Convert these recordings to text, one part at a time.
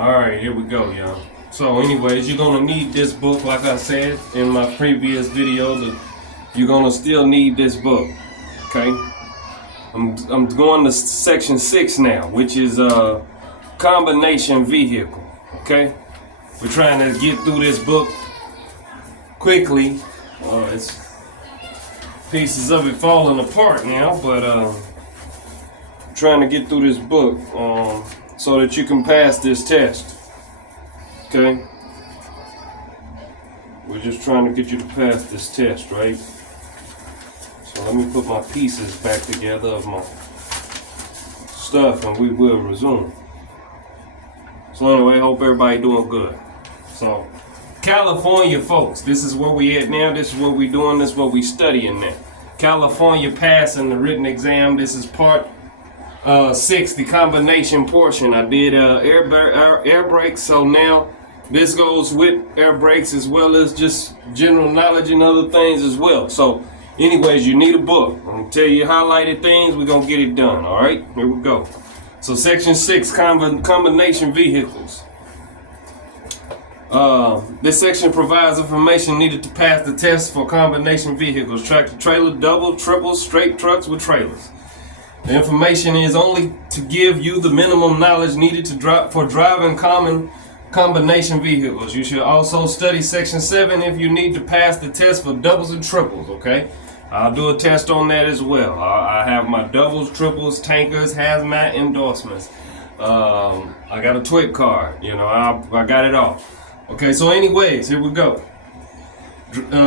Alright, here we go, y'all. So anyways, you're gonna need this book, like I said in my previous video. You're gonna still need this book. Okay? I'm going to section 6 now, which is a combination vehicle. Okay? We're trying to get through this book quickly. It's pieces of it falling apart now, but trying to get through this book so that you can pass this test. Okay? We're just trying to get you to pass this test, right? So let me put my pieces back together of my stuff and we will resume. So anyway, hope everybody doing good. So California folks, this is where we at now. This is what we doing. This is what we studying now. California passing the written exam. This is part 6, the combination portion. I did air brakes, so now this goes with air brakes as well as just general knowledge and other things as well. So anyways, you need a book. I'm gonna tell you highlighted things. We're gonna get it done. All right, here we go. So section 6, combination vehicles. This section provides information needed to pass the test for combination vehicles: tractor trailer, double, triple, straight trucks with trailers. The information is only to give you the minimum knowledge needed for driving combination vehicles. You should also study section 7 if you need to pass the test for doubles and triples. Okay, I'll do a test on that as well. I have my doubles, triples, tankers, hazmat endorsements. I got a TWIC card. You know, I got it all. Okay, so anyways, here we go.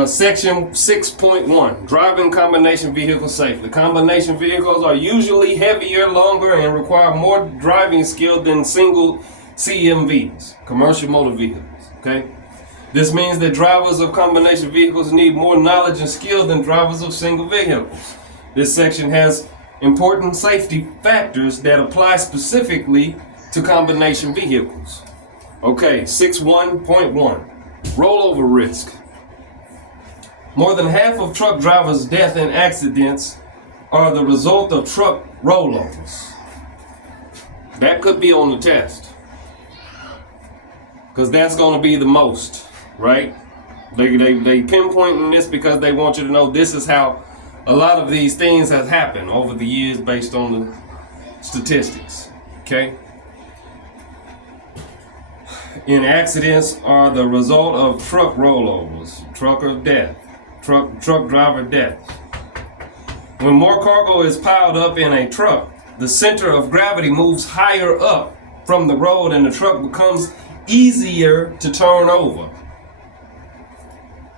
Section 6.1, driving combination vehicles safely. Combination vehicles are usually heavier, longer, and require more driving skill than single CMVs, commercial motor vehicles. Okay, this means that drivers of combination vehicles need more knowledge and skill than drivers of single vehicles. This section has important safety factors that apply specifically to combination vehicles. Okay, 6.1.1, rollover risk. More than half of truck drivers' deaths and accidents are the result of truck rollovers. That could be on the test, because that's going to be the most, right? They pinpointing this because they want you to know this is how a lot of these things have happened over the years based on the statistics. Okay? In accidents are the result of truck rollovers, truck driver death. When more cargo is piled up in a truck, the center of gravity moves higher up from the road and the truck becomes easier to turn over.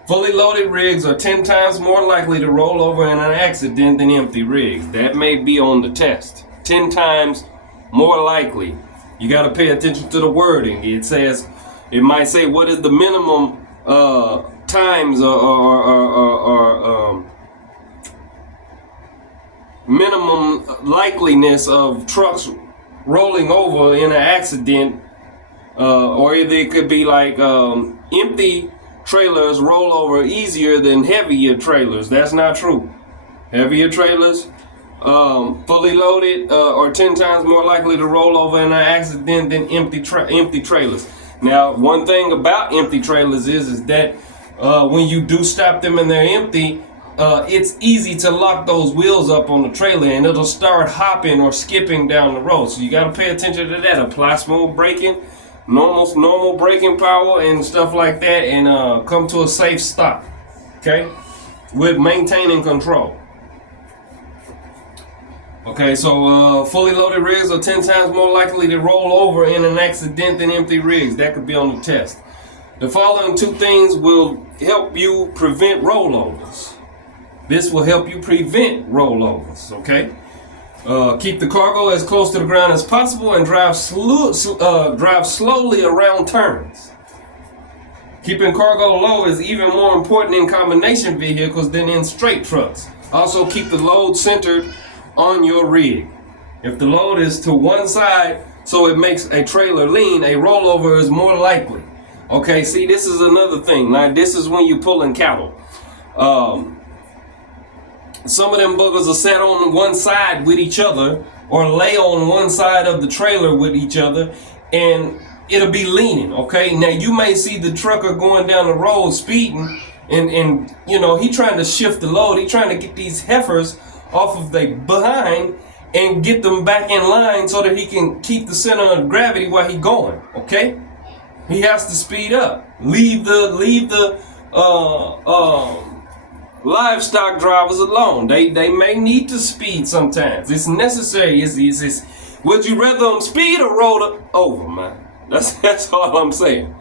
Fully loaded rigs are 10 times more likely to roll over in an accident than empty rigs. That may be on the test. 10 times more likely. You got to pay attention to the wording. It might say what is the minimum times or minimum likeliness of trucks rolling over in an accident, or either it could be like empty trailers roll over easier than heavier trailers. That's not true. Heavier trailers, fully loaded, are 10 times more likely to roll over in an accident than empty trailers. Now, one thing about empty trailers is that when you do stop them and they're empty, it's easy to lock those wheels up on the trailer and it'll start hopping or skipping down the road. So you got to pay attention to that. Apply smooth braking, normal braking power and stuff like that, and come to a safe stop. Okay, with maintaining control. Okay, so fully loaded rigs are 10 times more likely to roll over in an accident than empty rigs. That could be on the test. The following 2 things will help you prevent rollovers. This will help you prevent rollovers, okay? Keep the cargo as close to the ground as possible and drive slowly around turns. Keeping cargo low is even more important in combination vehicles than in straight trucks. Also, keep the load centered on your rig. If the load is to one side, so it makes a trailer lean, a rollover is more likely. Okay, see, this is another thing. Now, this is when you're pulling cattle. Some of them buggers are set on one side with each other or lay on one side of the trailer with each other, and it'll be leaning. Okay, now you may see the trucker going down the road speeding, and you know, he trying to shift the load. He trying to get these heifers off of their behind and get them back in line so that he can keep the center of gravity while he going. Okay, he has to speed up. Leave the livestock drivers alone. They may need to speed sometimes. It's necessary. It's would you rather them speed or roll over, man? That's all I'm saying.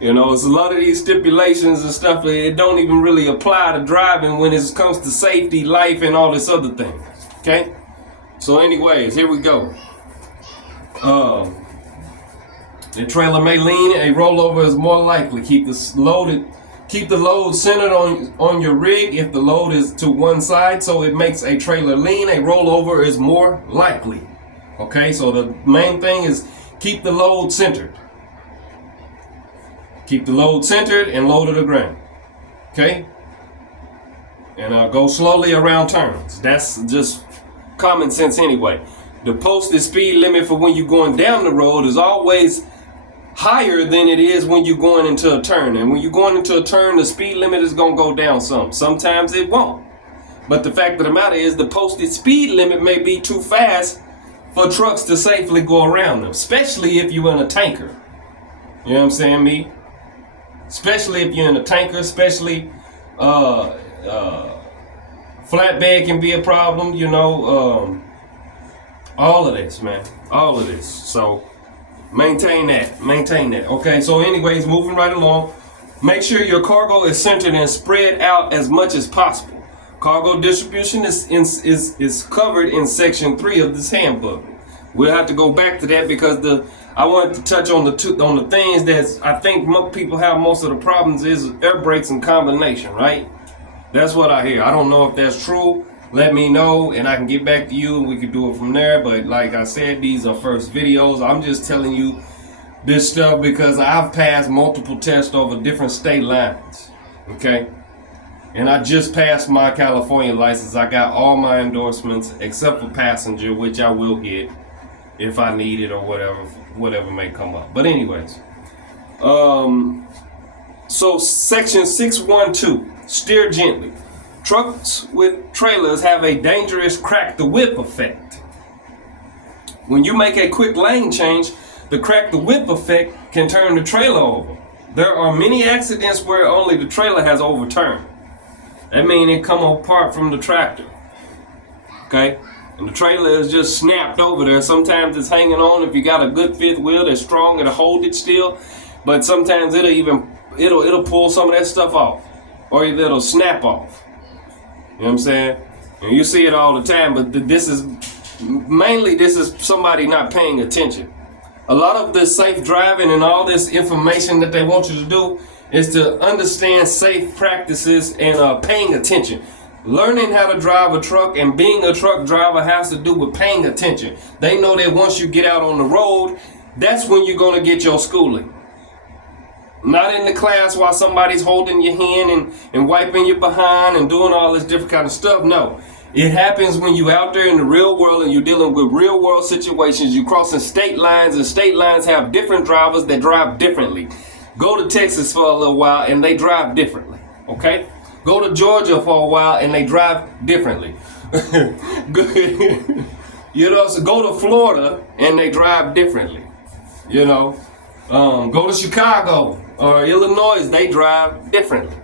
You know, it's a lot of these stipulations and stuff. It don't even really apply to driving when it comes to safety, life, and all this other thing. Okay. So, anyways, here we go. The trailer may lean. A rollover is more likely. Keep the load centered on your rig if the load is to one side, so it makes a trailer lean. A rollover is more likely. Okay, so the main thing is keep the load centered. Keep the load centered and low to the ground. Okay? And go slowly around turns. That's just common sense anyway. The posted speed limit for when you're going down the road is always higher than it is when you're going into a turn. And when you're going into a turn, the speed limit is going to go down some. Sometimes it won't. But the fact of the matter is the posted speed limit may be too fast for trucks to safely go around them, especially if you're in a tanker. You know what I'm saying, me? Especially if you're in a tanker, especially flatbed can be a problem, you know. All of this, man. All of this. So maintain that. Okay, so anyways, moving right along. Make sure your cargo is centered and spread out as much as possible. Cargo distribution is covered in section 3 of this handbook. We'll have to go back to that because I wanted to touch on the things that I think most people have most of the problems is air brakes and combination, right? That's what I hear. I don't know if that's true. Let me know and I can get back to you and we can do it from there. But like I said, these are first videos. I'm just telling you this stuff because I've passed multiple tests over different state lines. Okay? And I just passed my California license. I got all my endorsements except for passenger, which I will get if I need it or whatever may come up. But anyways, so section 612, steer gently. Trucks with trailers have a dangerous crack the whip effect. When you make a quick lane change, the crack the whip effect can turn the trailer over. There are many accidents where only the trailer has overturned. That means it come apart from the tractor. Okay? And the trailer is just snapped over there. Sometimes it's hanging on. If you got a good fifth wheel that's strong, it'll hold it still. But sometimes it'll pull some of that stuff off. Or it'll snap off. You know what I'm saying? And you see it all the time, but this is somebody not paying attention. A lot of this safe driving and all this information that they want you to do is to understand safe practices and paying attention. Learning how to drive a truck and being a truck driver has to do with paying attention. They know that once you get out on the road, that's when you're going to get your schooling. Not in the class while somebody's holding your hand and wiping your behind and doing all this different kind of stuff. No, it happens when you're out there in the real world and you're dealing with real world situations. You're crossing state lines and state lines have different drivers that drive differently. Go to Texas for a little while and they drive differently, okay? Go to Georgia for a while and they drive differently. You know, so go to Florida and they drive differently, you know. Go to Chicago or Illinois, they drive differently.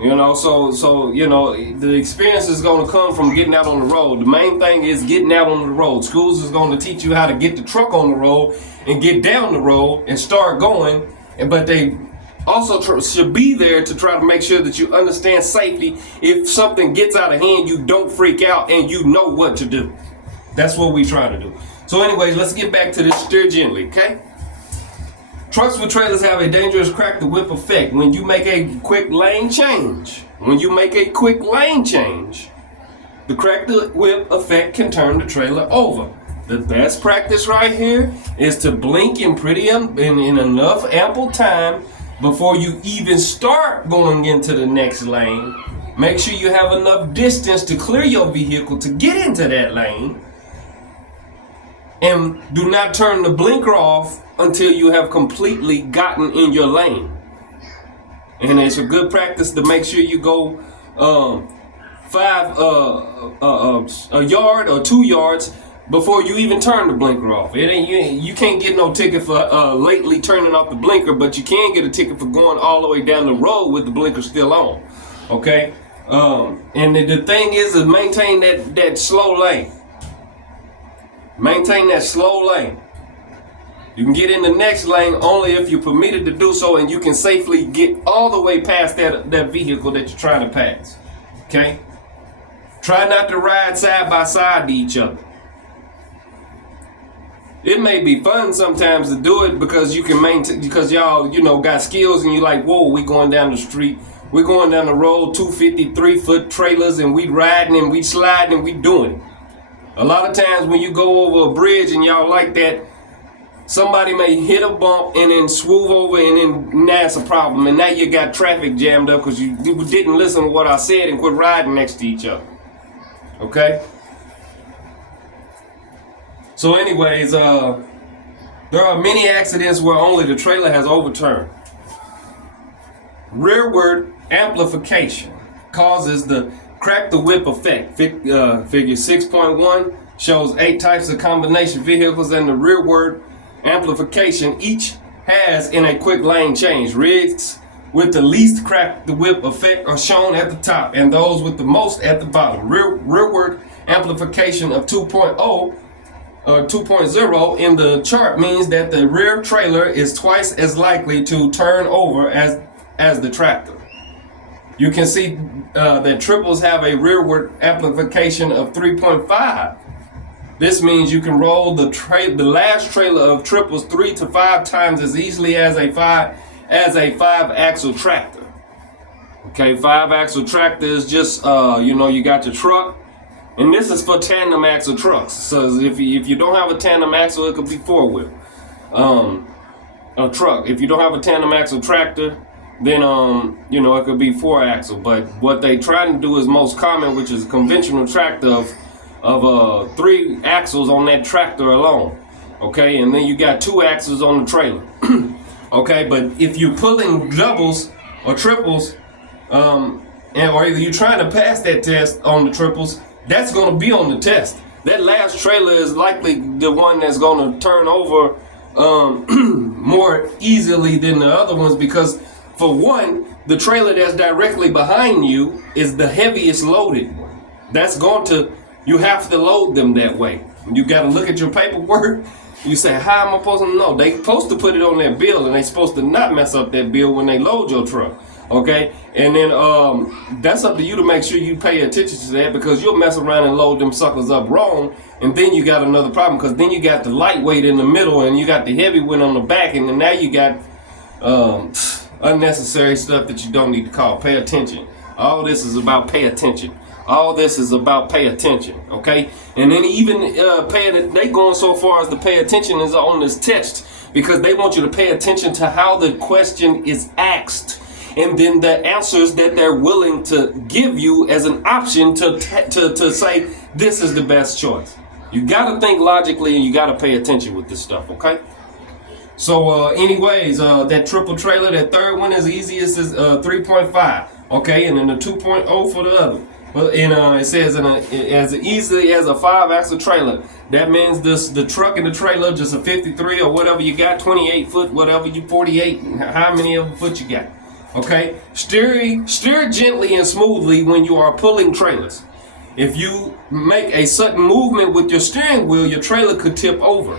You know, so you know, the experience is going to come from getting out on the road. The main thing is getting out on the road. Schools is going to teach you how to get the truck on the road and get down the road and start going. But they also should be there to try to make sure that you understand safety. If something gets out of hand, you don't freak out and you know what to do. That's what we try to do. So anyways, let's get back to this steer gently, okay? Trucks with trailers have a dangerous crack the whip effect. When you make a quick lane change, the crack the whip effect can turn the trailer over. The best practice right here is to blink in enough ample time before you even start going into the next lane. Make sure you have enough distance to clear your vehicle to get into that lane. And do not turn the blinker off until you have completely gotten in your lane. And it's a good practice to make sure you go a yard or 2 yards before you even turn the blinker off. You can't get no ticket for lately turning off the blinker, but you can get a ticket for going all the way down the road with the blinker still on. Okay, and the thing is to maintain that slow lane. Maintain that slow lane. You can get in the next lane only if you're permitted to do so, and you can safely get all the way past that vehicle that you're trying to pass. Okay? Try not to ride side by side to each other. It may be fun sometimes to do it because you can maintain, because y'all, got skills and you're like, whoa, we going down the street, we're going down the road, 253-foot trailers, and we riding and we sliding and we doing it. A lot of times when you go over a bridge and y'all like that, somebody may hit a bump and then swoop over, and then that's a problem. And now you got traffic jammed up because you didn't listen to what I said and quit riding next to each other. Okay? So anyways, there are many accidents where only the trailer has overturned. Rearward amplification causes the crack the whip effect. Figure 6.1 shows 8 types of combination vehicles, and the rearward amplification each has in a quick lane change. Rigs with the least crack the whip effect are shown at the top, and those with the most at the bottom. Rearward amplification of 2.0 in the chart means that the rear trailer is twice as likely to turn over as the tractor. You can see that triples have a rearward amplification of 3.5. This means you can roll the last trailer of triples 3 to 5 times as easily as a 5-axle tractor. Okay, 5-axle tractor is just you got your truck, and this is for tandem axle trucks. So if you don't have a tandem axle, it could be 4-wheel a truck. If you don't have a tandem axle tractor, then it could be 4-axle. But what they try to do is most common, which is a conventional tractor of 3 axles on that tractor alone. Okay, and then you got 2 axles on the trailer. Okay, but if you're pulling doubles or triples, or either you're trying to pass that test on the triples, that's going to be on the test. That last trailer is likely the one that's going to turn over more easily than the other ones, because for one, the trailer that's directly behind you is the heaviest loaded one. You have to load them that way. You got to look at your paperwork. You say, how am I supposed to know? They supposed to put it on that bill, and they supposed to not mess up that bill when they load your truck. Okay? And then that's up to you to make sure you pay attention to that, because you'll mess around and load them suckers up wrong, and then you got another problem, because then you got the lightweight in the middle and you got the heavyweight on the back, and then now you got unnecessary stuff that you don't need to call. Pay attention. All this is about pay attention. All this is about pay attention, okay? And then even they going so far as to pay attention is on this test, because they want you to pay attention to how the question is asked, and then the answers that they're willing to give you as an option to say this is the best choice. You got to think logically, and you got to pay attention with this stuff, okay? So anyways, that triple trailer, that third one is easiest is 3.5, okay? And then the 2.0 for the other. Well, it says as easily as a 5-axle trailer. That means the truck and the trailer, just a 53 or whatever you got, 28 foot, whatever you 48, how many of a foot you got. Okay, steer gently and smoothly when you are pulling trailers. If you make a sudden movement with your steering wheel, your trailer could tip over.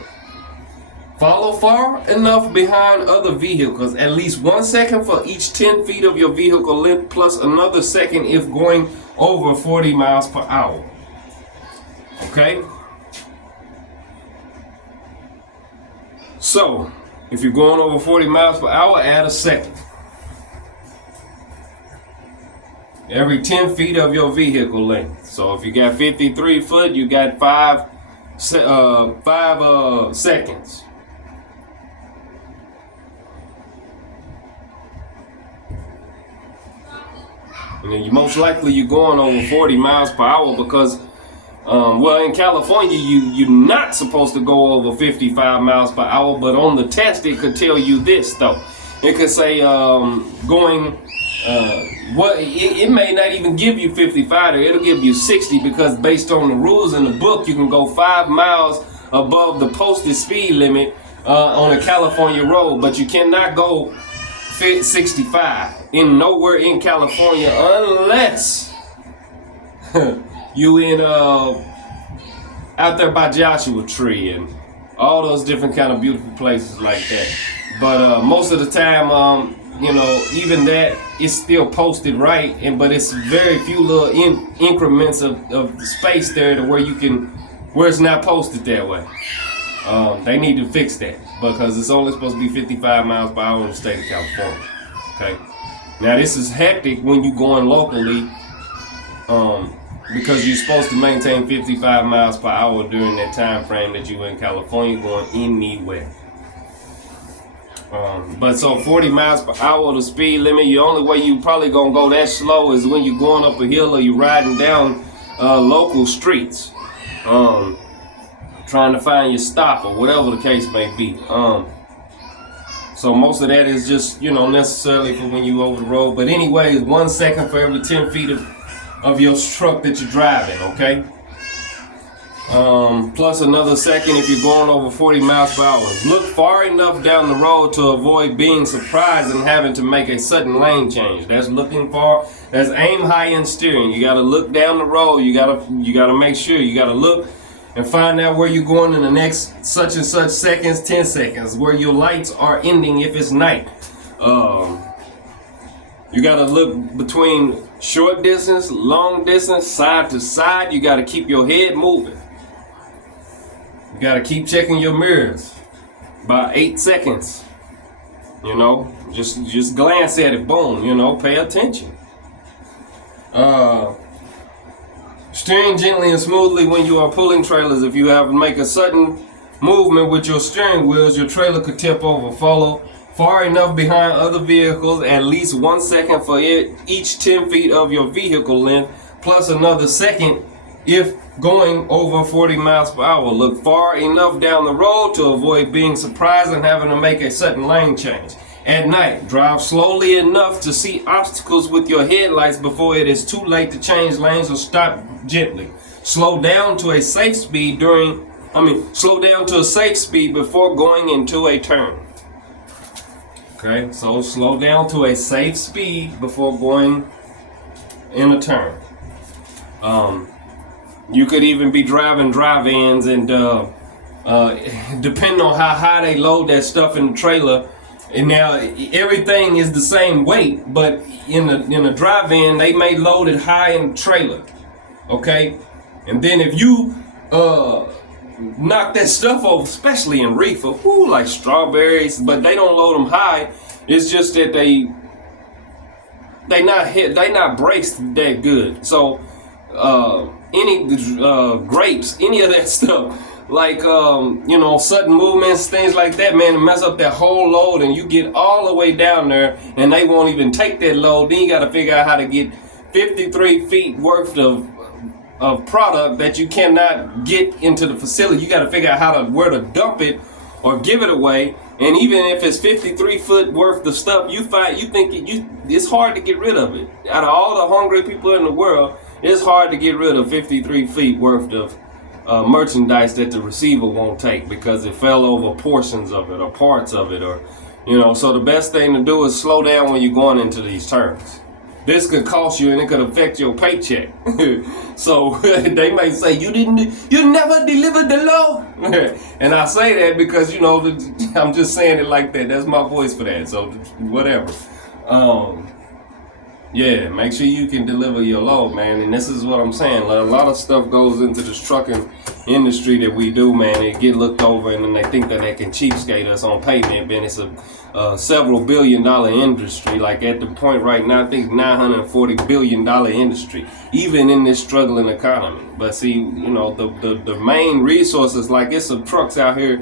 Follow far enough behind other vehicles, at least 1 second for each 10 feet of your vehicle length, plus another second if going over 40 miles per hour. Okay? So, if you're going over 40 miles per hour, add a second. Every 10 feet of your vehicle length. So if you got 53 foot, you got 5 seconds. And then most likely you're going over 40 miles per hour, because Well, in California, you're not supposed to go over 55 miles per hour, but on the test, it could tell you this, though. It could say going, it may not even give you 55, or it'll give you 60, because based on the rules in the book, you can go 5 miles above the posted speed limit on a California road, but you cannot go 65 nowhere in California unless you in out there by Joshua Tree and all those different kind of beautiful places like that. But most of the time, even that is still posted right, but it's very few little increments of space there to where it's not posted that way. They need to fix that, because it's only supposed to be 55 miles per hour in the state of California. Okay. Now this is hectic when you're going locally, because you're supposed to maintain 55 miles per hour during that time frame that you're in California going anywhere. But so 40 miles per hour the speed limit. The only way you probably gonna go that slow is when you're going up a hill or you're riding down local streets, trying to find your stop or whatever the case may be. So most of that is just necessarily for when you over the road. But anyways, 1 second for every 10 feet of your truck that you're driving. Okay. Plus another second if you're going over 40 miles per hour. Look far enough down the road to avoid being surprised and having to make a sudden lane change. That's looking far. That's aim high in steering. You gotta look down the road. You gotta make sure. You gotta look and find out where you're going in the next such and such seconds, 10 seconds, where your lights are ending if it's night. You gotta look between short distance, long distance, side to side. You gotta keep your head moving. You gotta keep checking your mirrors about 8 seconds. Just glance at it. Boom. Pay attention. Steering gently and smoothly when you are pulling trailers. If you have to make a sudden movement with your steering wheels, your trailer could tip over. Follow far enough behind other vehicles, at least 1 second for each 10 feet of your vehicle length, plus another second if going over 40 miles per hour. Look far enough down the road to avoid being surprised and having to make a sudden lane change. At night, drive slowly enough to see obstacles with your headlights before it is too late to change lanes or stop gently. Slow down to a safe speed before going into a turn. Okay, so slow down to a safe speed before going in a turn. You could even be driving drive-ins, and depending on how high they load that stuff in the trailer. And now everything is the same weight, but in a drive-in they may load it high in the trailer. Okay, and then if you knock that stuff over, especially in reefer, like strawberries, but they don't load them high. It's just that they not braced that good. So any grapes, any of that stuff, like sudden movements, things like that, man, mess up that whole load, and you get all the way down there and they won't even take that load. Then you got to figure out how to get 53 feet worth of product that you cannot get into the facility. You got to figure out where to dump it or give it away. And even if it's 53 foot worth of stuff, it's hard to get rid of it. Out of all the hungry people in the world, it's hard to get rid of 53 feet worth of merchandise that the receiver won't take because it fell over portions of it or parts of it, or so the best thing to do is slow down when you're going into these turns. This could cost you and it could affect your paycheck. So they may say you never delivered the load. And I say that because I'm just saying it like that. That's my voice for that. So whatever. Yeah, make sure you can deliver your load, man. And this is what I'm saying. A lot of stuff goes into this trucking industry that we do, man. They get looked over and then they think that they can cheapskate us on payment, man. It's a several $billion industry. Like at the point right now, I think $940 billion industry, even in this struggling economy. But see, the main resources, like it's some trucks out here.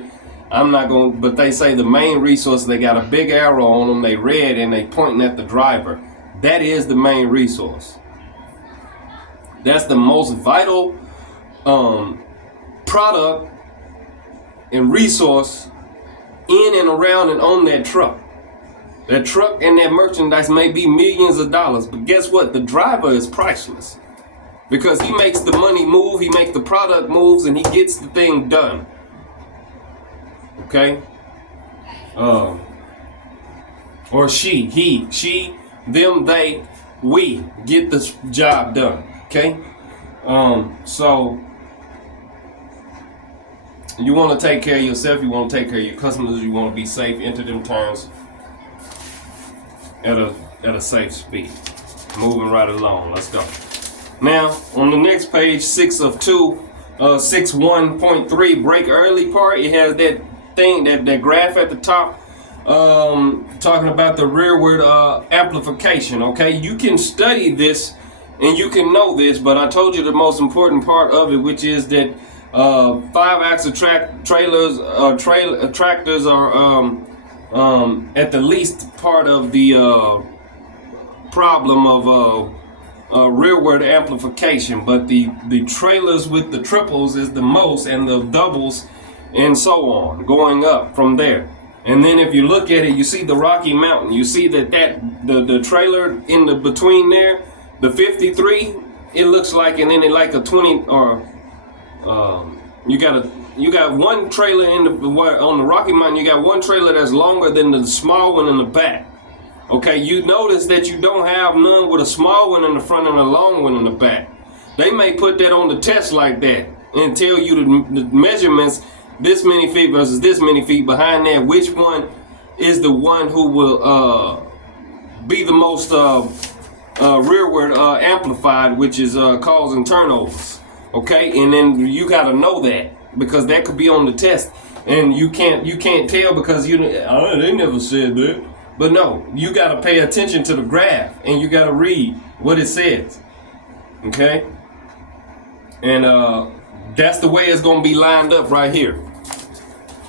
But they say the main resource, they got a big arrow on them, they red, and they pointing at the driver. That is the main resource. That's the most vital product and resource in and around and on that truck. That truck and that merchandise may be millions of dollars, but guess what? The driver is priceless because he makes the money move, he makes the product moves, and he gets the thing done. Okay? Or she, he, she, them, they, we get this job done. Okay? So you want to take care of yourself, you want to take care of your customers, you want to be safe, enter them terms at a safe speed. Moving right along. Let's go. Now, on the next page, 6 of 2, 6.1.3, break early part, it has that thing, that graph at the top, talking about the rearward amplification. Okay, you can study this and you can know this, but I told you the most important part of it, which is that 5-axle trailers, tractors are at the least part of the problem of rearward amplification, but the trailers with the triples is the most, and the doubles and so on, going up from there. And then if you look at it, you see the Rocky Mountain. You see that the trailer in the between there, the 53, it looks like, and then it like a 20 or you got one trailer on the Rocky Mountain. You got one trailer that's longer than the small one in the back. Okay, you notice that you don't have none with a small one in the front and a long one in the back. They may put that on the test like that and tell you the measurements, this many feet versus this many feet behind that, which one is the one who will be the most rearward amplified, which is causing turnovers. Okay, and then you got to know that, because that could be on the test, and you can't tell because they never said that. But no, you got to pay attention to the graph and you got to read what it says. Okay, and that's the way it's gonna be lined up right here.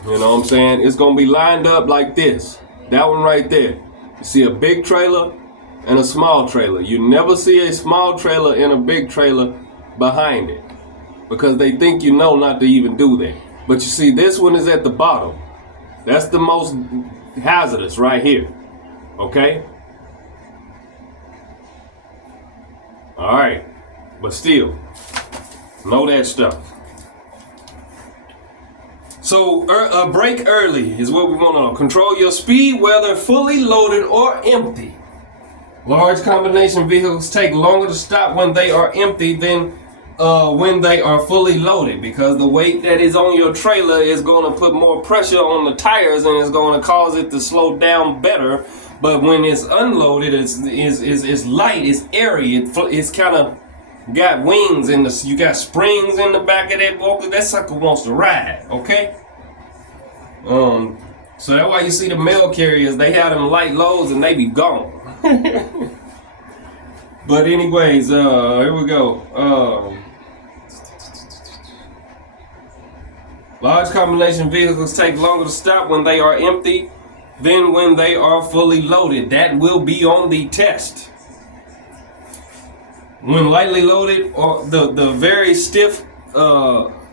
You know what I'm saying? It's gonna be lined up like this. That one right there. You see a big trailer and a small trailer. You never see a small trailer and a big trailer behind it, because they think you know not to even do that. But you see, this one is at the bottom. That's the most hazardous right here. Okay? All right. But still, know that stuff. So, brake early is what we want to know. Control your speed, whether fully loaded or empty. Large combination vehicles take longer to stop when they are empty than when they are fully loaded, because the weight that is on your trailer is going to put more pressure on the tires and it's going to cause it to slow down better. But when it's unloaded, it's light, it's airy, it's kind of got wings, and you got springs in the back of that walker. That sucker wants to ride. Okay. So that's why you see the mail carriers, they have them light loads and they be gone. But anyways, here we go. Large combination vehicles take longer to stop when they are empty than when they are fully loaded. That will be on the test. When lightly loaded, or the very stiff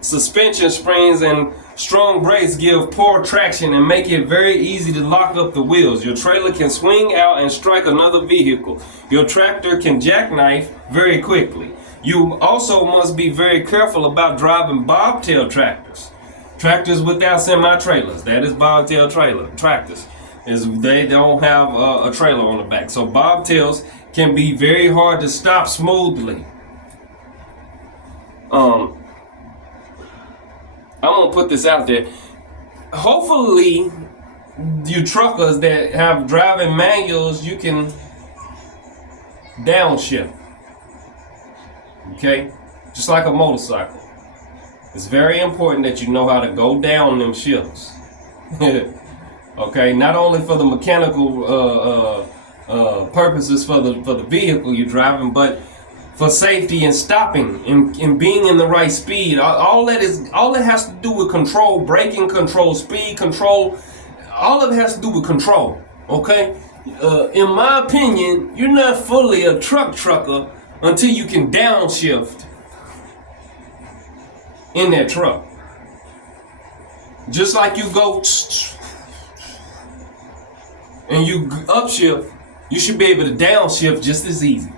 suspension springs and strong brakes give poor traction and make it very easy to lock up the wheels. Your trailer can swing out and strike another vehicle. Your tractor can jackknife very quickly. You also must be very careful about driving bobtail tractors. Tractors without semi-trailers. That is bobtail tractors. They don't have a trailer on the back. So bobtails can be very hard to stop smoothly. I'm gonna put this out there. Hopefully, you truckers that have driving manuals, you can downshift. Okay? Just like a motorcycle. It's very important that you know how to go down them shifts. Okay? Not only for the mechanical purposes for the vehicle you're driving, but for safety and stopping and being in the right speed. All that has to do with control, braking control, speed control. All of it has to do with control. Okay? In my opinion, you're not fully a trucker until you can downshift in that truck. Just like you go and you upshift, you should be able to downshift just as easy.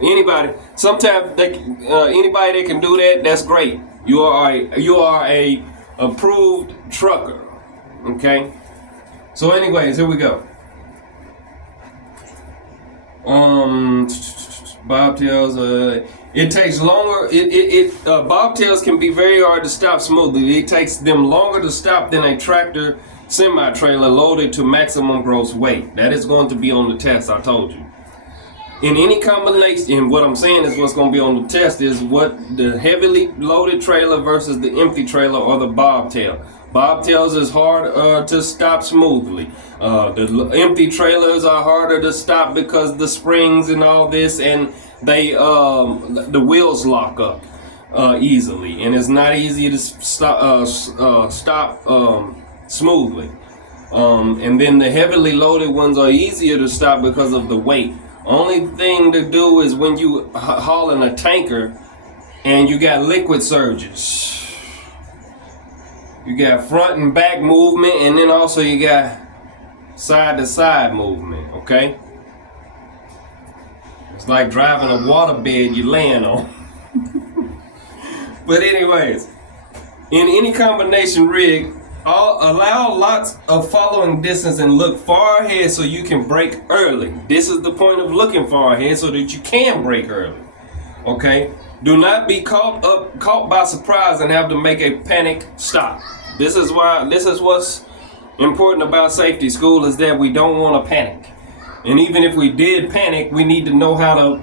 Anybody, sometimes anybody that can do that, that's great. You are a approved trucker. Okay. So, anyways, here we go. Bobtails. It takes longer. Bobtails can be very hard to stop smoothly. It takes them longer to stop than a tractor semi-trailer loaded to maximum gross weight. That is going to be on the test, I told you. In any combination, what I'm saying is what's going to be on the test is what the heavily loaded trailer versus the empty trailer or the bobtail. Bobtails is hard to stop smoothly. The empty trailers are harder to stop because the springs and all this, and they the wheels lock up easily, and it's not easy to stop smoothly. And then the heavily loaded ones are easier to stop because of the weight. Only thing to do is when you hauling a tanker and you got liquid surges. You got front and back movement, and then also you got side to side movement, okay? It's like driving a waterbed you laying on. But anyways, in any combination rig, allow lots of following distance and look far ahead so you can brake early. This is the point of looking far ahead so that you can brake early. Okay? Do not be caught by surprise and have to make a panic stop. This is what's important about safety school, is that we don't want to panic. And even if we did panic, we need to know how to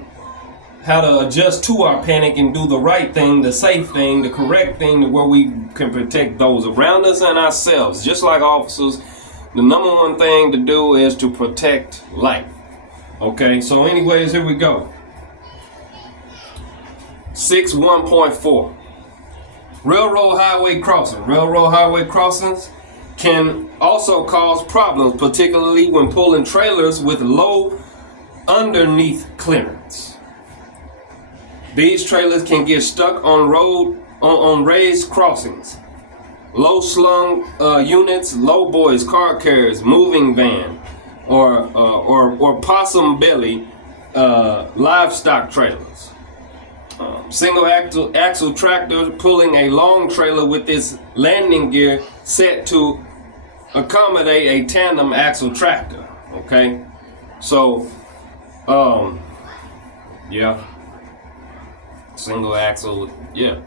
adjust to our panic and do the right thing, the safe thing, the correct thing, to where we can protect those around us and ourselves. Just like officers, the number one thing to do is to protect life. Okay, so anyways, here we go. 6.1.4. Railroad highway crossing. Railroad highway crossings can also cause problems, particularly when pulling trailers with low underneath clearance. These trailers can get stuck on raised crossings. Low slung units, low boys, car carriers, moving van, or possum belly livestock trailers. Single axle tractor pulling a long trailer with its landing gear set to accommodate a tandem axle tractor. Okay, so yeah, single axle, yeah.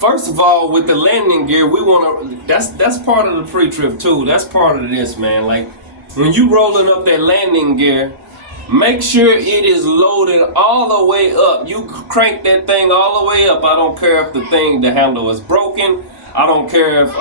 First of all, with the landing gear, we want to. That's part of the pre-trip too. That's part of this, man. Like when you rolling up that landing gear, make sure it is loaded all the way up. You crank that thing all the way up. I don't care if the handle is broken. I don't care if it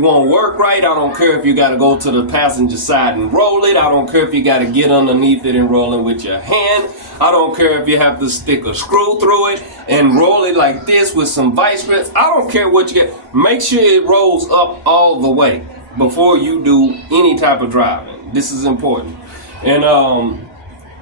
won't work right. I don't care if you got to go to the passenger side and roll it. I don't care if you got to get underneath it and roll it with your hand. I don't care if you have to stick a screw through it and roll it like this with some vice grips. I don't care what you get. Make sure it rolls up all the way before you do any type of driving. This is important. And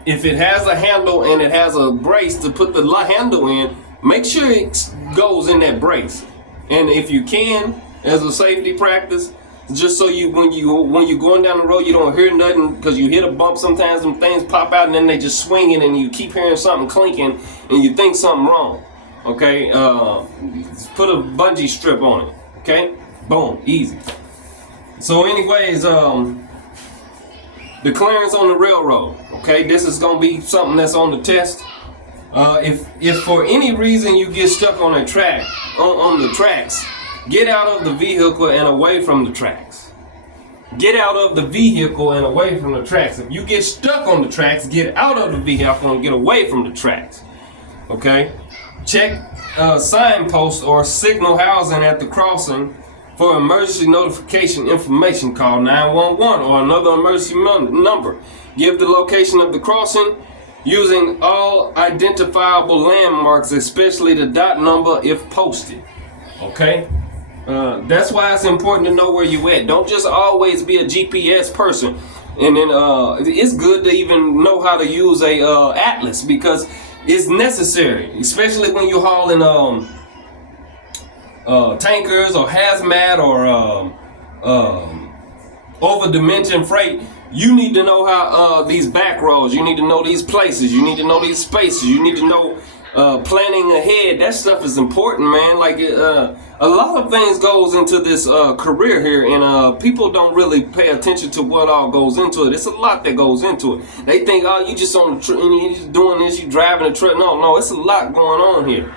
if it has a handle and it has a brace to put the handle in, make sure it goes in that brace. And if you can, as a safety practice, just so when you're going down the road, you don't hear nothing, because you hit a bump sometimes, some things pop out and then they just swing it and you keep hearing something clinking and you think something wrong. Okay, put a bungee strip on it. Okay, boom, easy. So anyways, the clearance on the railroad. Okay, this is gonna be something that's on the test. If for any reason you get stuck on a track, on the tracks, get out of the vehicle and away from the tracks. Get out of the vehicle and away from the tracks. If you get stuck on the tracks, get out of the vehicle and get away from the tracks. Okay? Check signposts or signal housing at the crossing for emergency notification information. Call 911 or another emergency number. Give the location of the crossing using all identifiable landmarks, especially the dot number if posted. Okay? That's why it's important to know where you at. Don't just always be a GPS person. And then it's good to even know how to use a atlas, because it's necessary, especially when you're hauling tankers or hazmat or over dimension freight. You need to know how these back roads, you need to know these places, you need to know these spaces, you need to know planning ahead. That stuff is important, man. Like a lot of things goes into this career here, and people don't really pay attention to what all goes into it. It's a lot that goes into it. They think, oh, you just on the truck, you just doing this, you driving a truck. No, it's a lot going on here.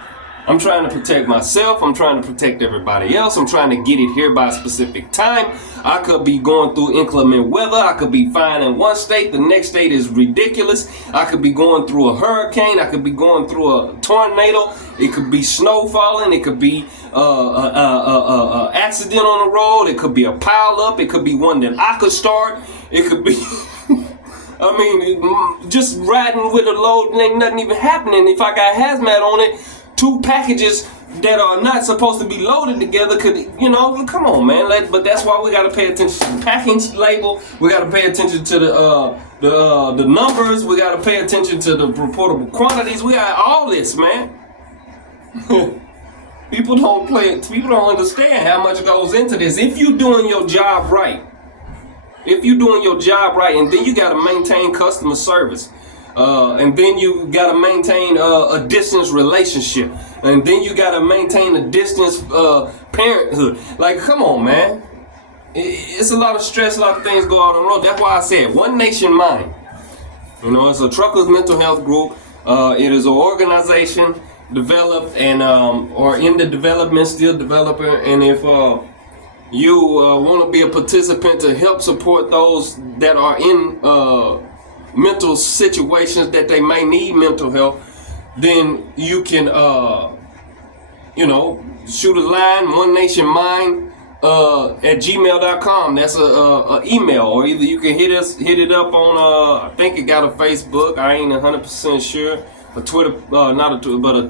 I'm trying to protect myself. I'm trying to protect everybody else. I'm trying to get it here by a specific time. I could be going through inclement weather. I could be fine in one state. The next state is ridiculous. I could be going through a hurricane. I could be going through a tornado. It could be snow falling. It could be a accident on the road. It could be a pile up. It could be one that I could start. It could be... I mean, just riding with a load and ain't nothing even happening. If I got hazmat on it, 2 packages that are not supposed to be loaded together could, come on, man. But that's why we got to pay attention to the packing label. We got to pay attention to the numbers. We got to pay attention to the reportable quantities. We got all this, man. People don't understand how much goes into this. If you're doing your job right, and then you got to maintain customer service. And then you got to maintain a distance relationship. And then you got to maintain a distance parenthood. Like, come on, man. It's a lot of stress, a lot of things go on the road. That's why I said One Nation Mind. It's a truckers mental health group. It is an organization developed and or in the development, still developing. And if you want to be a participant to help support those that are in mental situations that they may need mental health, then you can shoot a line, One Nation Mind at gmail.com. That's a email, or either you can hit it up on I think it got a Facebook, I ain't 100% sure, a Twitter, not a Twitter, but a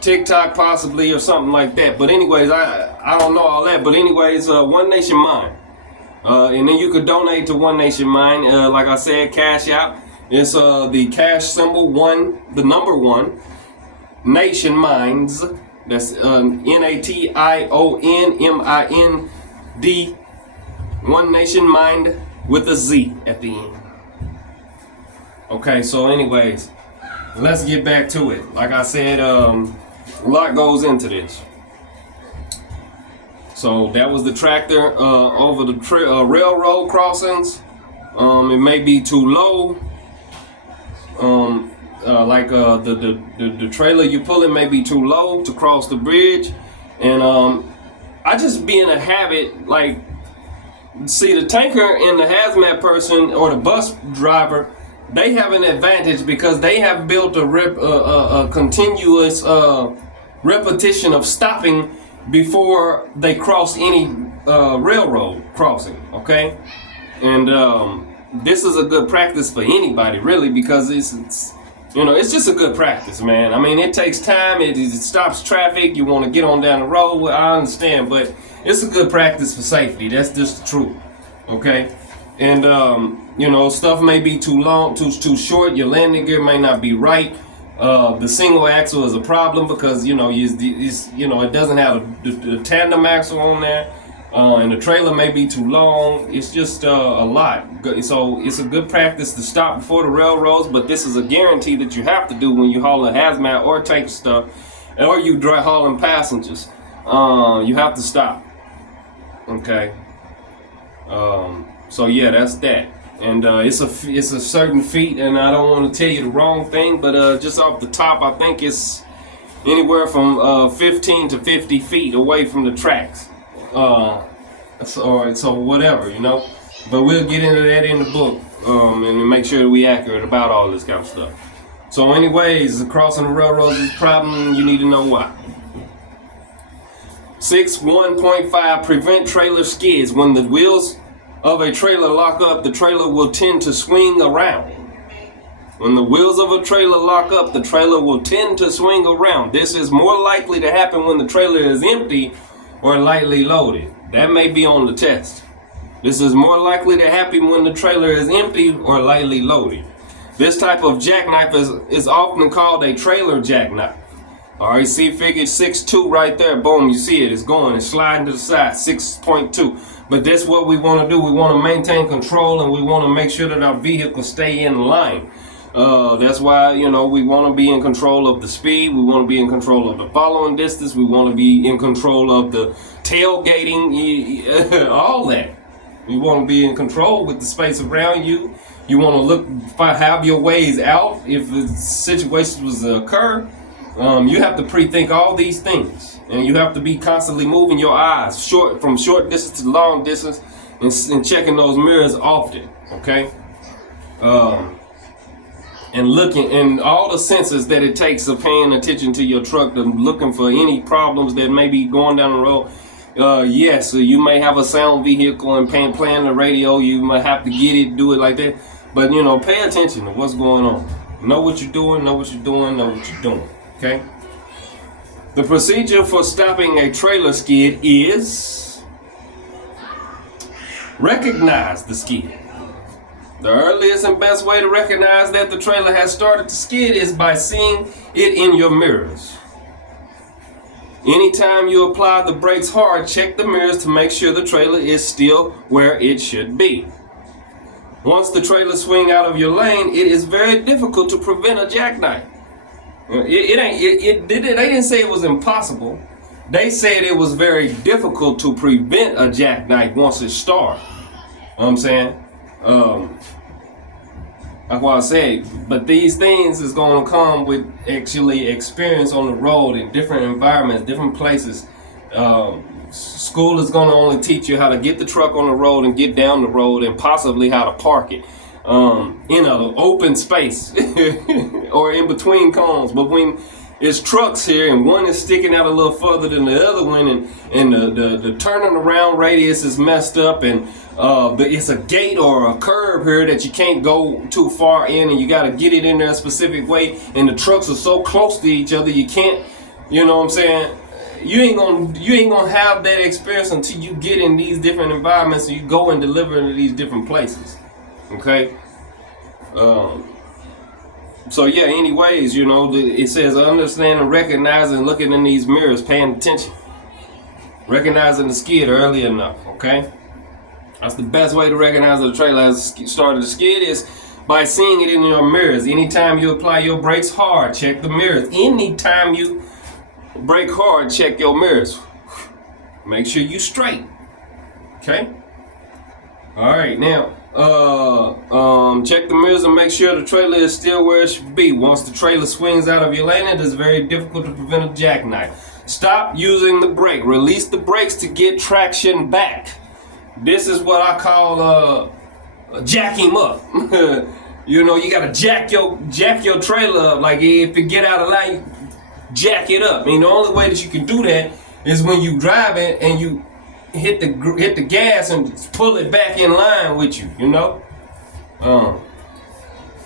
TikTok possibly, or something like that. But anyways, I don't know all that, but anyways, One Nation Mind. And then you could donate to One Nation Mind. Like I said, Cash App. It's the cash symbol 1, the number 1, Nation Minds. That's NationMind. One Nation Mind with a Z at the end. Okay, so anyways, let's get back to it. Like I said, a lot goes into this. So that was the tractor over the railroad crossings. It may be too low. The trailer you pulling may be too low to cross the bridge. And I just be in a habit, like, see, the tanker and the hazmat person or the bus driver, they have an advantage because they have built a continuous repetition of stopping before they cross any railroad crossing, okay? And this is a good practice for anybody, really, because it's just a good practice, man. I mean, it takes time, it stops traffic, you want to get on down the road, well, I understand, but it's a good practice for safety. That's just the truth, okay? And, stuff may be too long, too short, your landing gear may not be right. The single axle is a problem because it doesn't have the tandem axle on there, and the trailer may be too long. It's just a lot. So it's a good practice to stop before the railroads, but this is a guarantee that you have to do when you haul a hazmat or tank stuff, or you hauling passengers. You have to stop. Okay. So yeah, that's that. And it's a certain feat, and I don't want to tell you the wrong thing, but just off the top, I think it's anywhere from 15 to 50 feet away from the tracks. So whatever, But we'll get into that in the book, and make sure that we accurate about all this kind of stuff. So anyways, crossing the railroads is a problem. You need to know why. 1.5 prevent trailer skids. When the wheels of a trailer lock up, the trailer will tend to swing around. When the wheels of a trailer lock up, the trailer will tend to swing around. This is more likely to happen when the trailer is empty or lightly loaded. That may be on the test. This is more likely to happen when the trailer is empty or lightly loaded. This type of jackknife is often called a trailer jackknife. Alright, see figure 6.2 right there. Boom, you see it. It's going. It's sliding to the side. 6.2. But that's what we want to do. We want to maintain control, and we want to make sure that our vehicle stay in line. That's why, you know, we want to be in control of the speed. We want to be in control of the following distance. We want to be in control of the tailgating, all that. You want to be in control with the space around you. You want to have your ways out if situations was to occur. You have to pre-think all these things, and you have to be constantly moving your eyes from short distance to long distance, and checking those mirrors often. Okay, and looking, and all the senses that it takes of paying attention to your truck, looking for any problems that may be going down the road. Yes, so you may have a sound vehicle and playing the radio. You might have to get it, do it like that. But, you know, pay attention to what's going on. Know what you're doing, know what you're doing, know what you're doing. Okay? The procedure for stopping a trailer skid is recognize the skid. The earliest and best way to recognize that the trailer has started to skid is by seeing it in your mirrors. Anytime you apply the brakes hard, check the mirrors to make sure the trailer is still where it should be. Once the trailer swings out of your lane, it is very difficult to prevent a jackknife. They didn't say it was impossible. They said it was very difficult to prevent a jackknife once it starts. You know what I'm saying? That's why I say, but these things is going to come with actually experience on the road in different environments, different places. School is going to only teach you how to get the truck on the road and get down the road, and possibly how to park it in an open space or in between cones. But when it's trucks here and one is sticking out a little further than the other one, and the turning around radius is messed up, and it's a gate or a curb here that you can't go too far in, and you got to get it in there a specific way, and the trucks are so close to each other you can't, you know what I'm saying? You ain't gonna have that experience until you get in these different environments and you go and deliver into these different places. Okay. So yeah. Anyways, you know, it says understanding, recognizing, looking in these mirrors, paying attention, recognizing the skid early enough. Okay. That's the best way to recognize that the trailer has started to skid, is by seeing it in your mirrors. Anytime you apply your brakes hard, check the mirrors. Anytime you brake hard, check your mirrors. Make sure you straight. Okay. All right. Now, check the mirrors and make sure the trailer is still where it should be. Once the trailer swings out of your lane, it is very difficult to prevent a jackknife. Stop using the brake. Release the brakes to get traction back. This is what I call jack him up. You know, you gotta jack your trailer up. Like if it get out of line, jack it up. I mean, the only way that you can do that is when you drive it and you hit the gas and pull it back in line with you. You know,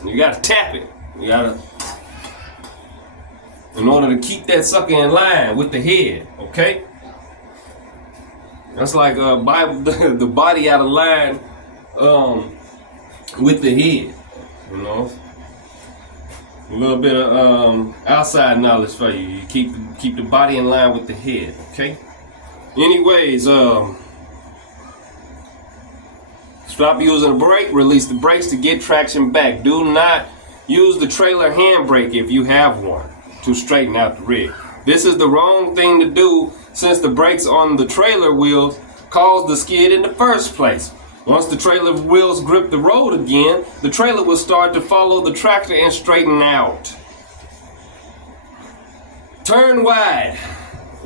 you gotta tap it. You gotta, in order to keep that sucker in line with the head. Okay, that's like the body out of line with the head. You know. A little bit of outside knowledge for you. You keep the body in line with the head, okay? Anyways, stop using the brake. Release the brakes to get traction back. Do not use the trailer handbrake if you have one to straighten out the rig. This is the wrong thing to do, since the brakes on the trailer wheels caused the skid in the first place. Once the trailer wheels grip the road again, the trailer will start to follow the tractor and straighten out. Turn wide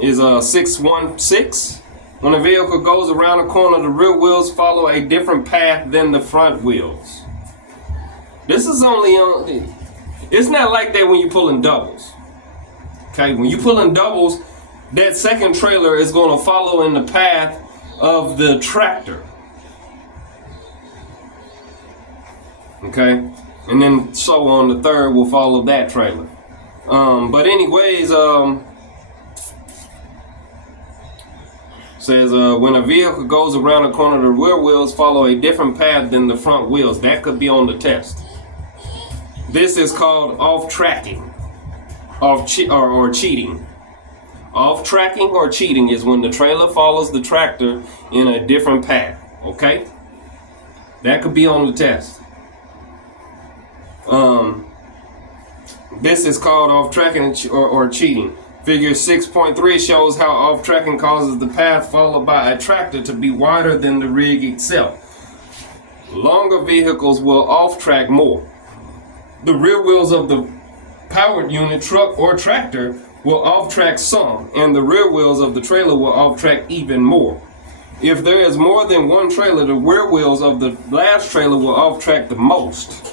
is 616. When a vehicle goes around a corner, the rear wheels follow a different path than the front wheels. This is it's not like that when you're pulling doubles. Okay, when you're pulling doubles, that second trailer is going to follow in the path of the tractor. Okay, and then so on, the third will follow that trailer. But anyways, Says when a vehicle goes around a corner, the rear wheels follow a different path than the front wheels. That could be on the test. This is called off-tracking, or cheating. Off-tracking or cheating is when the trailer follows the tractor in a different path. Okay, that could be on the test. This is called off-tracking or cheating. Figure 6.3 shows how off-tracking causes the path followed by a tractor to be wider than the rig itself. Longer vehicles will off-track more. The rear wheels of the powered unit, truck, or tractor will off-track some, and the rear wheels of the trailer will off-track even more. If there is more than one trailer, the rear wheels of the last trailer will off-track the most.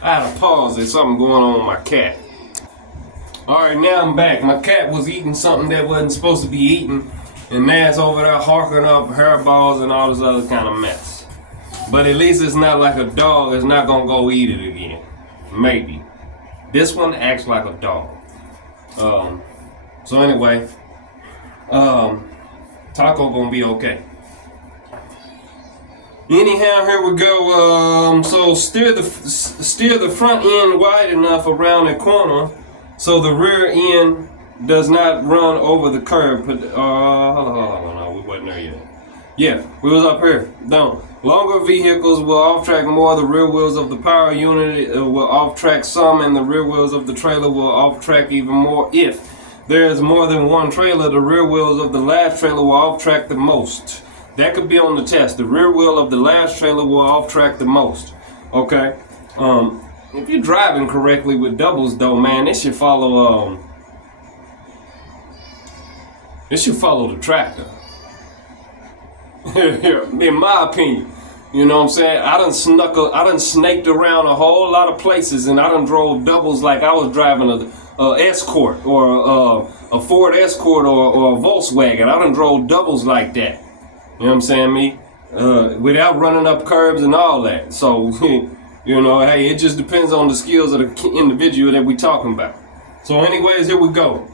I had to pause. There's something going on with my cat. Alright, now I'm back. My cat was eating something that wasn't supposed to be eating, and now it's over there harking up hairballs and all this other kind of mess. But at least it's not like a dog. It's not gonna go eat it again. Maybe. This one acts like a dog. So anyway, Taco gonna be okay. Anyhow, here we go. So steer the front end wide enough around the corner so the rear end does not run over the curb. Hold on, we wasn't there yet. Yeah, we was up here. Down. Longer vehicles will off-track more. The rear wheels of the power unit will off-track some, and the rear wheels of the trailer will off-track even more. If there is more than one trailer, the rear wheels of the last trailer will off-track the most. That could be on the test. The rear wheel of the last trailer will off-track the most. Okay. If you're driving correctly with doubles, though, man, it should follow. It should follow the tractor. In my opinion, you know what I'm saying. I done snaked around a whole lot of places, and I done drove doubles like I was driving a Escort or a Ford Escort or a Volkswagen. I done drove doubles like that. You know what I'm saying, me? Without running up curbs and all that. So, you know, hey, it just depends on the skills of the individual that we talking about. So anyways, here we go.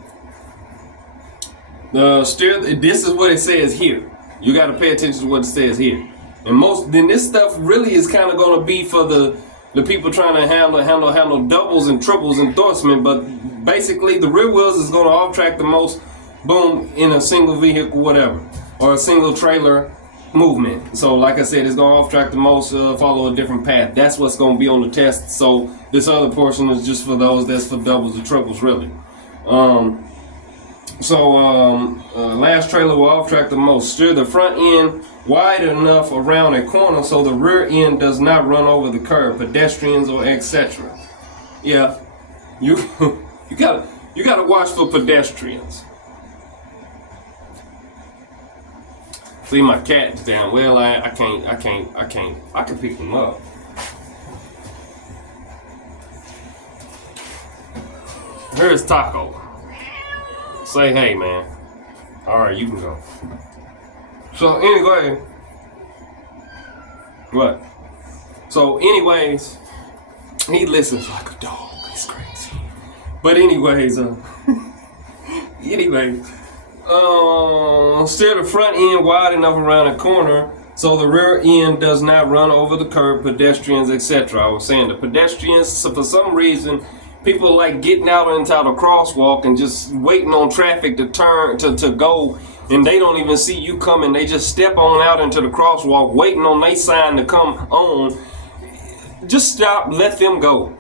This is what it says here. You got to pay attention to what it says here. And then this stuff really is kind of going to be for the people trying to handle doubles and triples endorsement. But basically, the rear wheels is going to off-track the most, boom, in a single vehicle, whatever. Or a single trailer movement. So like I said, it's going to off-track the most, follow a different path. That's what's going to be on the test. So this other portion is just for those that's for doubles or triples, really. Last trailer will off-track the most. Steer the front end wide enough around a corner so the rear end does not run over the curb, pedestrians, or etc. Yeah, you gotta watch for pedestrians. See, my cat's down. Well, I can pick him up. Here's Taco. Say hey, man. Alright, you can go. So anyway. What? So anyways, he listens like a dog. He's crazy. But anyways, steer the front end wide enough around the corner so the rear end does not run over the curb, pedestrians, etc. I was saying the pedestrians, so for some reason, people like getting out into the crosswalk and just waiting on traffic to turn to go, and they don't even see you coming. They just step on out into the crosswalk, waiting on their sign to come on. Just stop, let them go.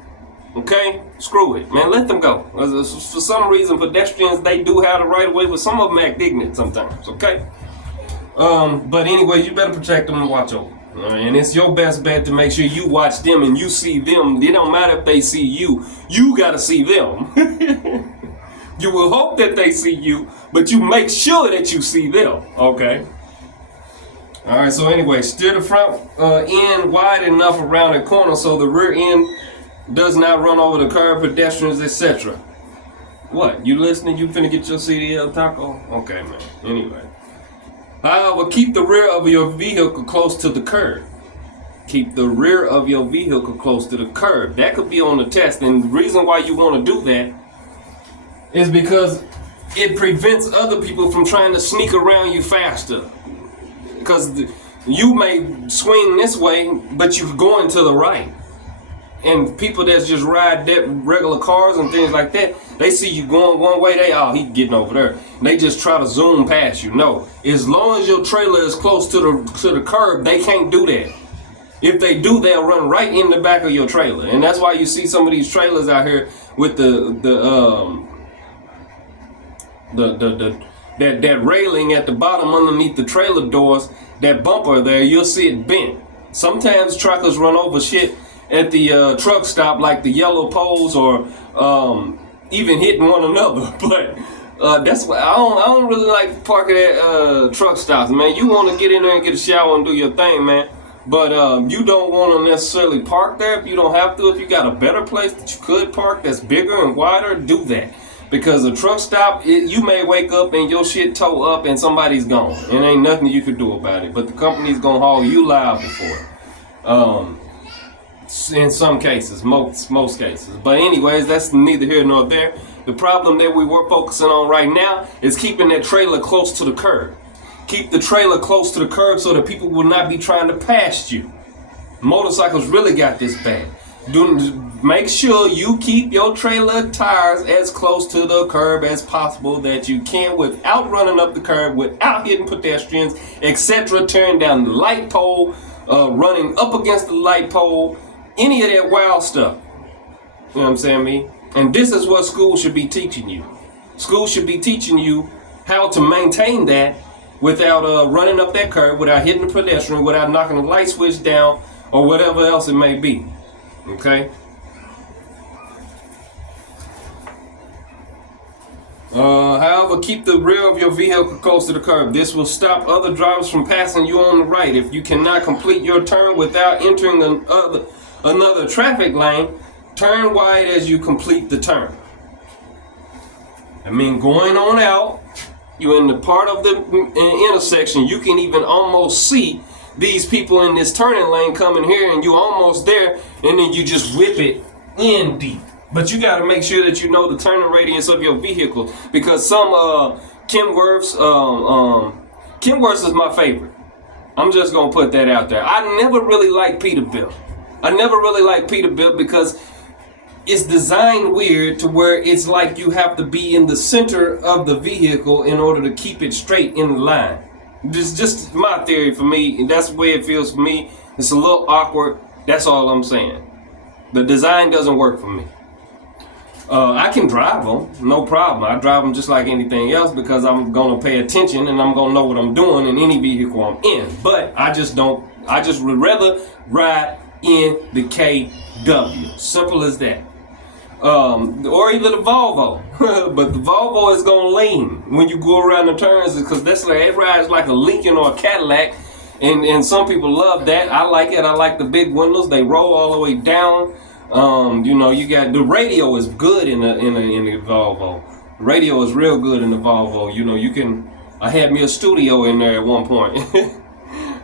Okay? Screw it, man. Let them go. For some reason, pedestrians, they do have the right of way, but some of them act ignorant sometimes. Okay? But anyway, you better protect them and watch over. And it's your best bet to make sure you watch them and you see them. It don't matter if they see you. You gotta see them. You will hope that they see you, but you make sure that you see them. Okay? Alright, so anyway, steer the front end wide enough around the corner so the rear end does not run over the curb, pedestrians, etc. What? You listening? You finna get your CDL Taco? Okay, man. Anyway. However, keep the rear of your vehicle close to the curb. Keep the rear of your vehicle close to the curb. That could be on the test. And the reason why you want to do that is because it prevents other people from trying to sneak around you faster. Because you may swing this way, but you're going to the right. And people that just ride that regular cars and things like that, they see you going one way, he getting over there. And they just try to zoom past you. No, as long as your trailer is close to the curb, they can't do that. If they do, they'll run right in the back of your trailer. And that's why you see some of these trailers out here with that railing at the bottom underneath the trailer doors, that bumper there, you'll see it bent. Sometimes truckers run over shit at the truck stop, like the yellow poles, or even hitting one another. But that's why I don't really like parking at truck stops, man. You want to get in there and get a shower and do your thing, man. But you don't want to necessarily park there if you don't have to. If you got a better place that you could park that's bigger and wider, do that. Because a truck stop, you may wake up and your shit tow up and somebody's gone. And ain't nothing you can do about it. But the company's going to haul you liable for it. In some cases, most cases. But anyways, that's neither here nor there. The problem that we were focusing on right now is keeping that trailer close to the curb. Keep the trailer close to the curb so that people will not be trying to pass you. Motorcycles really got this bad. Make sure you keep your trailer tires as close to the curb as possible that you can without running up the curb, without hitting pedestrians, etc. Tearing down the light pole, running up against the light pole, any of that wild stuff. You know what I'm saying, me? And this is what school should be teaching you. School should be teaching you how to maintain that without running up that curb, without hitting the pedestrian, without knocking the light switch down, or whatever else it may be. Okay? However, keep the rear of your vehicle close to the curb. This will stop other drivers from passing you on the right. If you cannot complete your turn without entering another traffic lane, turn wide as you complete the turn. I mean, going on out, you're in the part of the intersection, you can even almost see these people in this turning lane coming here, and you almost there, and then you just whip it in deep. But you got to make sure that you know the turning radius of your vehicle, because some Kenworths is my favorite. I'm just gonna put that out there. I never really liked Peterbilt. Because it's designed weird to where it's like you have to be in the center of the vehicle in order to keep it straight in the line. This is just my theory for me, and that's the way it feels for me. It's a little awkward. That's all I'm saying. The design doesn't work for me. I can drive them, no problem. I drive them just like anything else because I'm gonna pay attention and I'm gonna know what I'm doing in any vehicle I'm in. But I just would rather ride in the KW. Simple as that. Or even the Volvo. But the Volvo is gonna lean when you go around the turns, because that's like, it rides like a Lincoln or a Cadillac, and some people love that. I like it. I like the big windows. They roll all the way down. You got the radio is good in the Volvo. The radio is real good in the Volvo. I had me a studio in there at one point.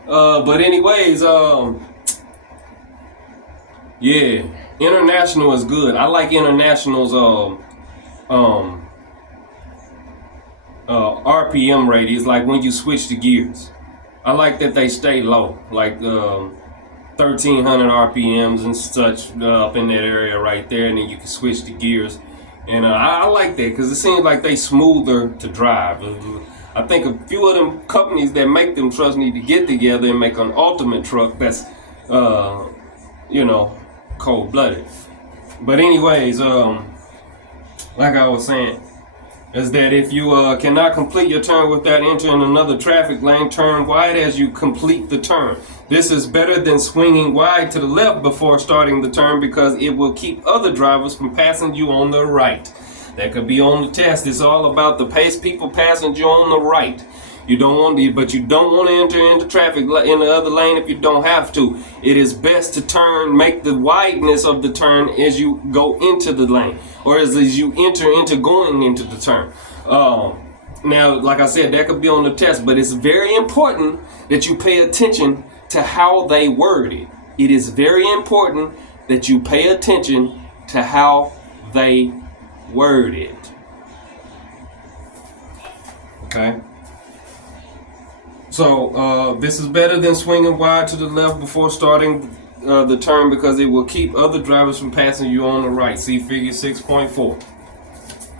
But anyways, yeah, International is good. I like International's RPM rate. It's like when you switch the gears. I like that they stay low, like 1,300 RPMs and such up in that area right there, and then you can switch the gears. And I like that because it seems like they smoother to drive. I think a few of them companies that make them trucks need to get together and make an ultimate truck that's, cold-blooded. But anyways, like I was saying, is that if you cannot complete your turn without entering another traffic lane, turn wide as you complete the turn. This is better than swinging wide to the left before starting the turn, because it will keep other drivers from passing you on the right. That could be on the test. It's all about the people passing you on the right. You don't want to enter into traffic in the other lane if you don't have to. It is best to make the wideness of the turn as you go into the lane, or as you enter into going into the turn. Now, like I said, that could be on the test, but it's very important that you pay attention to how they word it. It is very important that you pay attention to how they word it. Okay. So this is better than swinging wide to the left before starting the turn because it will keep other drivers from passing you on the right. See figure 6.4.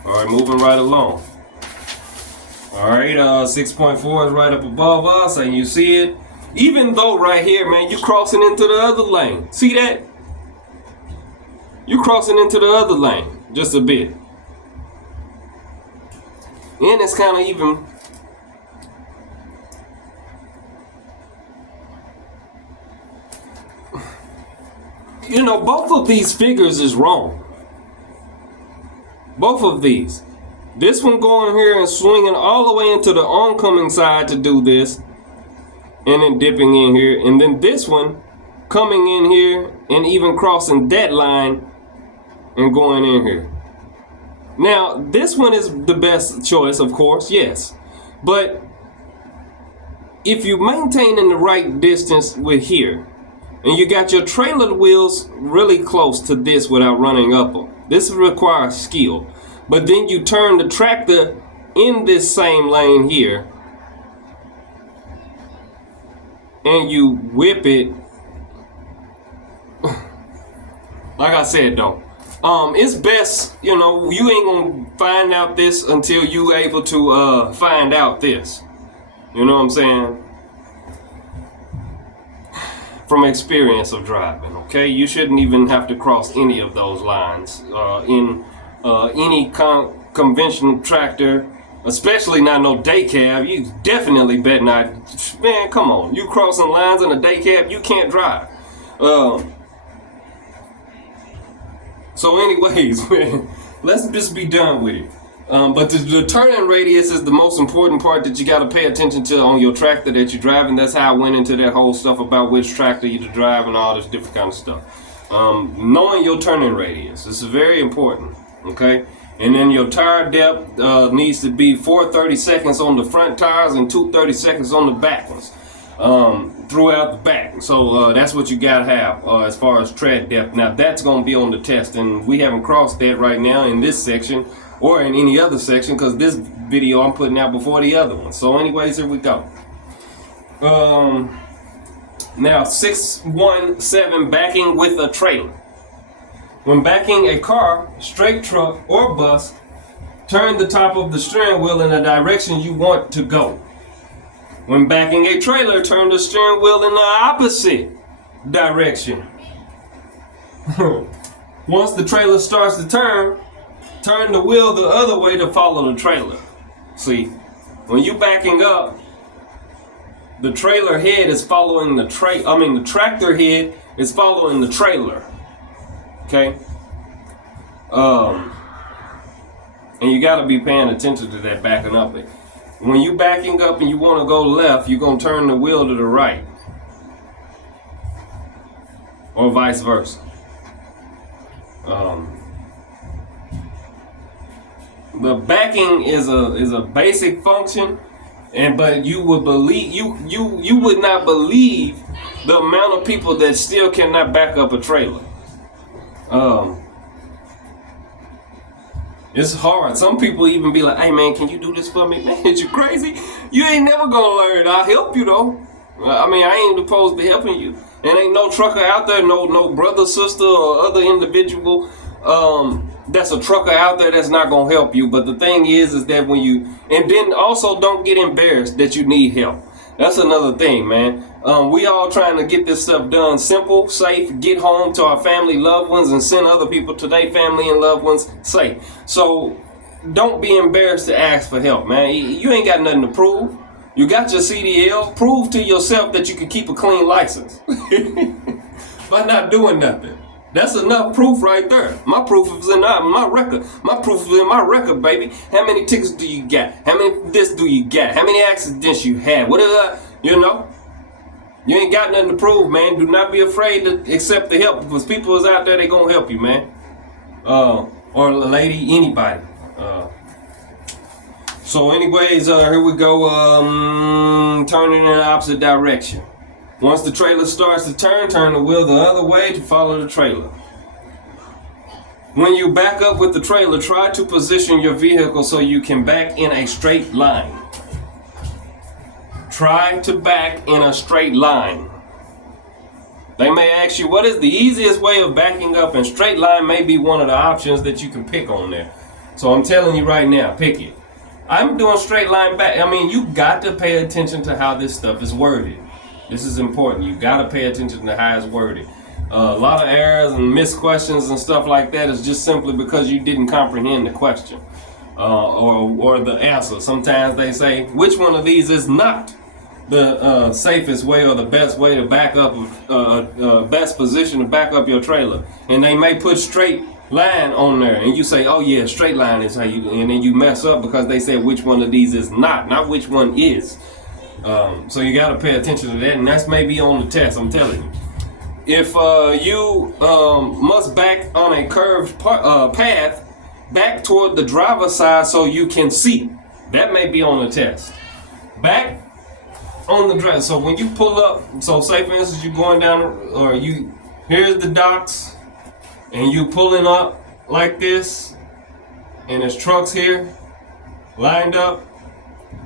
All right, moving right along. All right, 6.4 is right up above us, and you see it. Even though right here, man, you're crossing into the other lane. See that? You're crossing into the other lane just a bit. And it's kind of even. You know, both of these figures is wrong. Both of these. This one going here and swinging all the way into the oncoming side to do this. And then dipping in here. And then this one coming in here and even crossing that line and going in here. Now, this one is the best choice, of course, yes. But if you maintain in the right distance with here, and you got your trailer wheels really close to this without running up them, this requires skill. But then you turn the tractor in this same lane here, and you whip it. Like I said though, it's best, you know, you ain't gonna find out this until you able to find out this. You know what I'm saying? From experience of driving, okay? You shouldn't even have to cross any of those lines in any conventional tractor, especially not no day cab. You definitely better not. Man, come on. You crossing lines in a day cab, you can't drive. So anyways, man, let's just be done with it. But the turning radius is the most important part that you got to pay attention to on your tractor that you're driving. That's how I went into that whole stuff about which tractor you to drive and all this different kind of stuff. Knowing your turning radius, this is very important, okay? And then your tire depth needs to be 4/32 on the front tires and 2/32 on the back ones throughout the back. So that's what you got to have as far as tread depth. Now, that's going to be on the test, and we haven't crossed that right now in this section or in any other section because this video I'm putting out before the other one. So anyways, here we go. Now 617, backing with a trailer. When backing a car, straight truck, or bus, turn the top of the steering wheel in the direction you want to go. When backing a trailer, turn the steering wheel in the opposite direction. Once the trailer starts to turn the wheel the other way to follow the trailer. See, when you backing up, the trailer head is following the the tractor head is following the trailer. Okay? And you gotta be paying attention to that backing up. When you backing up and you wanna go left, you're gonna turn the wheel to the right. Or vice versa. The backing is a basic function, but you would believe you would not believe the amount of people that still cannot back up a trailer. It's hard. Some people even be like, "Hey man, can you do this for me, man? You crazy? You ain't never gonna learn. I'll help you though. I mean, I ain't supposed to be helping you. And ain't no trucker out there, no brother, sister, or other individual that's a trucker out there that's not gonna help you. But the thing is that when you, and then also don't get embarrassed that you need help. That's another thing, man. We all trying to get this stuff done simple, safe, get home to our family, loved ones, and send other people to their family and loved ones safe. So don't be embarrassed to ask for help, man. You ain't got nothing to prove. You got your CDL. Prove to yourself that you can keep a clean license by not doing nothing. That's enough proof right there. My proof is in my record. My proof is in my record, baby. How many tickets do you got? How many this do you got? How many accidents you had? What is that? You know? You ain't got nothing to prove, man. Do not be afraid to accept the help because people is out there, they gonna help you, man. Or a lady, anybody. So anyways, here we go, turning in the opposite direction. Once the trailer starts to turn the wheel the other way to follow the trailer. When you back up with the trailer, try to position your vehicle so you can back in a straight line. Try to back in a straight line. They may ask you, what is the easiest way of backing up? And straight line may be one of the options that you can pick on there. So I'm telling you right now, pick it. I'm doing straight line back. I mean, you got to pay attention to how this stuff is worded. This is important. You got to pay attention to how it's worded. A lot of errors and missed questions and stuff like that is just simply because you didn't comprehend the question or the answer. Sometimes they say, which one of these is not the safest way or the best way to back up, best position to back up your trailer? And they may put straight line on there, and you say, oh yeah, straight line is how you, and then you mess up because they said which one of these is not which one is. So you got to pay attention to that, and that's maybe on the test, I'm telling you. If you must back on a curved path back toward the driver's side so you can see, that may be on the test. Back on the drive. So when you pull up, so say for instance you're going down, or here's the docks, and you pulling up like this, and there's trucks here lined up.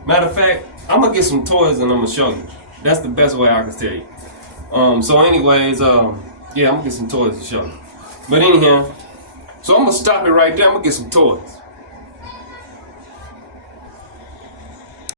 Matter of fact, I'm gonna get some toys and I'm gonna show you. That's the best way I can tell you. So anyways, yeah, I'm gonna get some toys to show you. But anyhow, so I'm gonna stop it right there. I'm gonna get some toys.